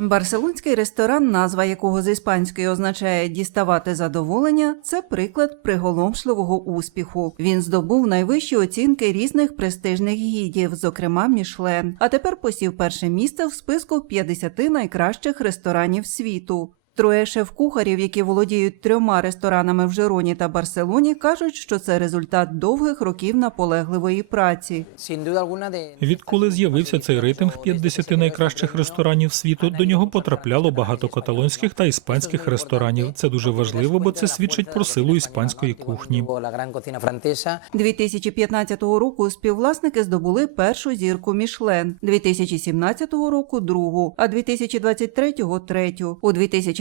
Барселонський ресторан, назва якого з іспанської означає діставати задоволення, це приклад приголомшливого успіху. Він здобув найвищі оцінки різних престижних гідів, зокрема Мішлен. А тепер посів перше місце в списку 50 найкращих ресторанів світу. Троє шеф-кухарів, які володіють трьома ресторанами в Жероні та Барселоні, кажуть, що це результат довгих років наполегливої праці. Відколи з'явився цей рейтинг 50 найкращих ресторанів світу, до нього потрапляло багато каталонських та іспанських ресторанів. Це дуже важливо, бо це свідчить про силу іспанської кухні. la gran cocina francesa 2015 року співвласники здобули першу зірку Мішлен, 2017 року другу, а 2023 третю. У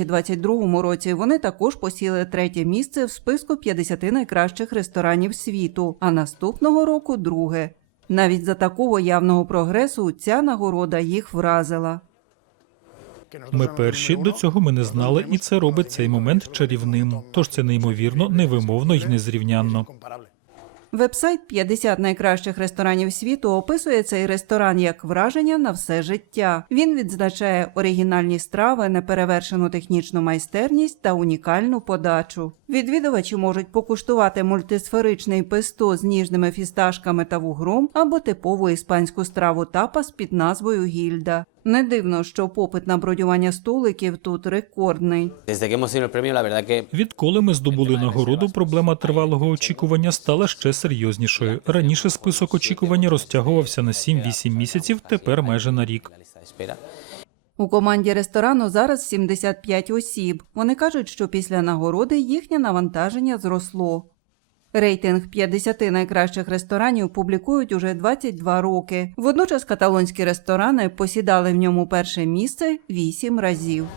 2022 році вони також посіли третє місце в списку 50 найкращих ресторанів світу, а наступного року друге. Навіть за такого явного прогресу ця нагорода їх вразила. Ми перші до цього ми не знали, і це робить цей момент чарівним. Тож це неймовірно, невимовно й незрівнянно. Вебсайт 50 найкращих ресторанів світу описує цей ресторан як враження на все життя. Він відзначає оригінальні страви, неперевершену технічну майстерність та унікальну подачу. Відвідувачі можуть покуштувати мультисферичний песто з ніжними фісташками та вугром або типову іспанську страву тапас під назвою гільда. Не дивно, що попит на бродювання столиків тут рекордний. Відколи ми здобули нагороду, проблема тривалого очікування стала ще серйознішою. Раніше список очікування розтягувався на 7-8 місяців, тепер майже на рік. У команді ресторану зараз 75 осіб. Вони кажуть, що після нагороди їхнє навантаження зросло. Рейтинг 50 найкращих ресторанів публікують уже 22 роки. Водночас каталонські ресторани посідали в ньому перше місце 8 разів.